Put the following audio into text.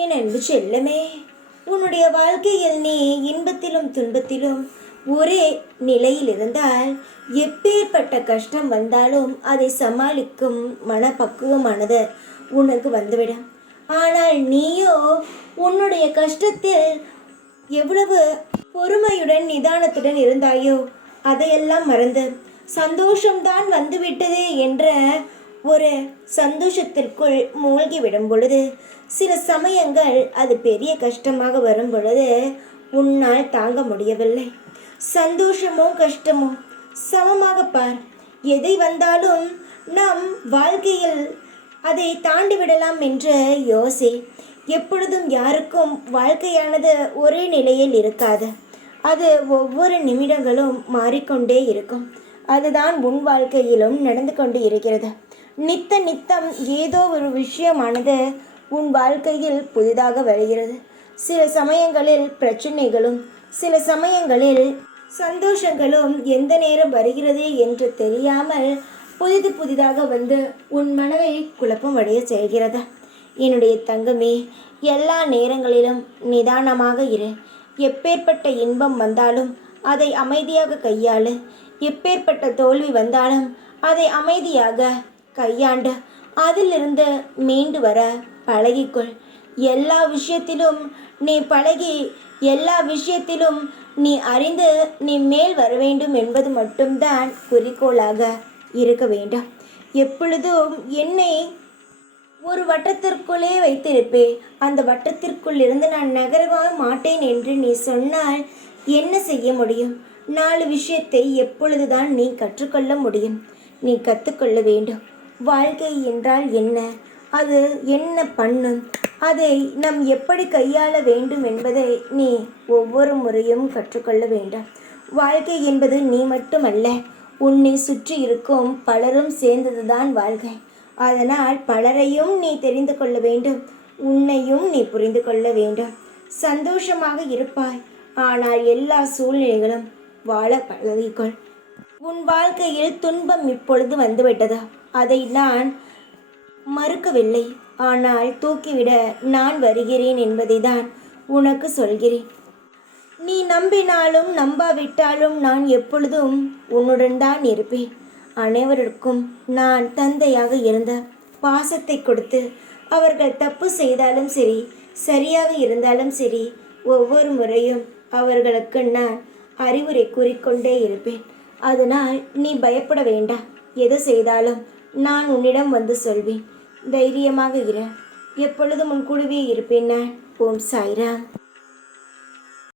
என் அன்பு செல்லமே, உன்னுடைய வாழ்க்கையில் நீ இன்பத்திலும் துன்பத்திலும் ஒரே நிலையில் இருந்தால் எப்பேற்பட்ட கஷ்டம் வந்தாலும் அதை சமாளிக்கும் மனப்பக்குவமானது உனக்கு வந்துவிடும். ஆனால் நீயோ உன்னுடைய கஷ்டத்தில் எவ்வளவு பொறுமையுடன் நிதானத்துடன் இருந்தாயோ அதையெல்லாம் மறந்து சந்தோஷம்தான் வந்துவிட்டது என்ற ஒரு சந்தோஷத்திற்குள் மூழ்கிவிடும் பொழுது சில சமயங்கள் அது பெரிய கஷ்டமாக வரும் பொழுது உன்னால் தாங்க முடியவில்லை. சந்தோஷமோ கஷ்டமோ சமமாக பார். எதை வந்தாலும் நம் வாழ்க்கையில் அதை தாண்டி விடலாம் என்று யோசி. எப்பொழுதும் யாருக்கும் வாழ்க்கையானது ஒரே நிலையில் இருக்காது. அது ஒவ்வொரு நிமிடங்களும் மாறிக்கொண்டே இருக்கும். அதுதான் உன் வாழ்க்கையிலும் நடந்து கொண்டு இருக்கிறது. நித்தம் ஏதோ ஒரு விஷயமானது உன் வாழ்க்கையில் புதிதாக வருகிறது. சில சமயங்களில் பிரச்சனைகளும் சில சமயங்களில் சந்தோஷங்களும் எந்த நேரம் வருகிறது என்று தெரியாமல் புதிதாக வந்து உன் மனதை குழப்பம் அடைய செய்கிறது. என்னுடைய தங்கமே, எல்லா நேரங்களிலும் நிதானமாக இரு. எப்பேற்பட்ட இன்பம் வந்தாலும் அதை அமைதியாக கையாளு. எப்பேற்பட்ட தோல்வி வந்தாலும் அதை அமைதியாக கையாண்டு அதிலிருந்து மீண்டு வர பழகிக்கொள். எல்லா விஷயத்திலும் நீ பழகி, எல்லா விஷயத்திலும் நீ அறிந்து நீ மேல் வர வேண்டும் என்பது மட்டும்தான் குறிக்கோளாக இருக்க வேண்டும். எப்பொழுதும் என்னை ஒரு வட்டத்திற்குள்ளே வைத்திருப்பேன். அந்த வட்டத்திற்குள் இருந்து நான் நகரவே மாட்டேன் என்று நீ சொன்னால் என்ன செய்ய முடியும்? 4 விஷயத்தை எப்பொழுதுதான் நீ கற்றுக்கொள்ள முடியும்? நீ கற்றுக்கொள்ள வேண்டும். வாழ்க்கை என்றால் என்ன, அது என்ன பண்ணும், அதை நாம் எப்படி கையாள வேண்டும் என்பதை நீ ஒவ்வொரு முறையும் கற்றுக்கொள்ள வேண்டும். வாழ்க்கை என்பது நீ மட்டுமல்ல, உன்னை சுற்றி இருக்கும் பலரும் சேர்ந்ததுதான் வாழ்க்கை. அதனால் பலரையும் நீ தெரிந்து கொள்ள வேண்டும், உன்னையும் நீ புரிந்து கொள்ள வேண்டும். சந்தோஷமாக இருப்பாய். ஆனால் எல்லா சூழ்நிலைகளும் வாழ பழகிக்கொள். உன் வாழ்க்கையில் துன்பம் இப்பொழுது வந்துவிட்டது. அதை நான் மறுக்கவில்லை. ஆனால் தூக்கிவிட நான் வருகிறேன் என்பதை தான் உனக்கு சொல்கிறேன். நீ நம்பினாலும் நம்பாவிட்டாலும் நான் எப்பொழுதும் உன்னுடன் தான் இருப்பேன். அனைவருக்கும் நான் தந்தையாக இருந்த பாசத்தை கொடுத்து அவர்கள் தப்பு செய்தாலும் சரி, சரியாக இருந்தாலும் சரி, ஒவ்வொரு முறையும் அவர்களுக்கு நான் அறிவுரை கூறிக்கொண்டே இருப்பேன். அதனால் நீ பயப்பட வேண்டாம். எது செய்தாலும் நான் உன்னிடம் வந்து சொல்வேன். தைரியமாக இரு. எப்பொழுதும் உன் கூடவே இருப்பேன் நான். ஓம் சாய்ராம்.